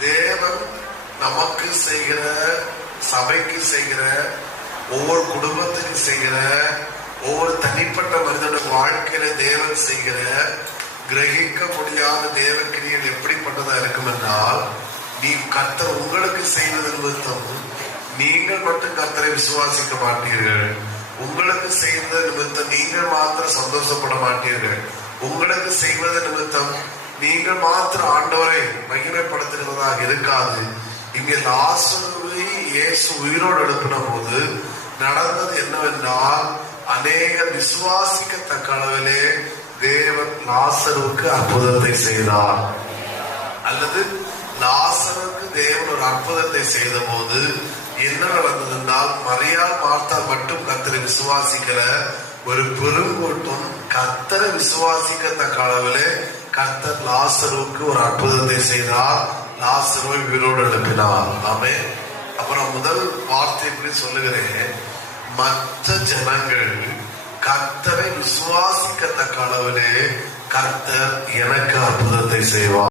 தேவன் நமக்கு செய்கிற சபைக்கு செய்கிற ஒவ்வொரு குடும்பத்துக்கு செய்கிற ஒவ்வொரு தனிப்பட்ட மனிதனுடைய வாழ்க்கையில தேவன் செய்கிற கிரகிக்க முடியாத தேவ கிரியல் எப்படிப்பட்டதா இருக்கும் என்றால் நீ கர்த்தர் உங்களுக்கு செய்வது நிமித்தம் நீங்கள் மட்டும் கர்த்தரை விசுவாசிக்க மாட்டீர்கள். உங்களுக்கு செய்வது நிமித்தம் நீங்கள் மாத்திரம் சந்தோஷப்பட மாட்டீர்கள். உங்களுக்கு செய்வது நிமித்தம் நீங்கள் மாத்திரம் ஆண்டவரை மகிமைப்படுத்துகிறதாக இருக்காது. இங்கே லாசருவை இயேசு உயிரோடு எழுப்பின போது நடந்தது என்னவென்றால் அநேக விசுவாசிக்கத்தக்க அளவிலே தேவன் லாசருவுக்கு அற்புதத்தை செய்தார். அல்லது லாசருக்கு தேவன் ஒரு அற்புதத்தை செய்த போது என்ன நடந்தது என்றால் மரியாள் மட்டும் கத்தரை விசுவாசிக்கல. ஒரு பெருங்கூட்டம் கத்தரை விசுவாசிக்கத்தக்க அளவிலே கர்த்தர் லாசருவுக்கு ஒரு அற்புதத்தை செய்தார். லாசருவை உயிரோடு எழுப்பினார். ஆமே அப்புறம் முதல் வார்த்தை எப்படி சொல்லுகிறேன்? மற்ற ஜனங்கள் கர்த்தரை விசுவாசிக்கத்தக்க அளவிலே கர்த்தர் எனக்கு அற்புதத்தை செய்வார்.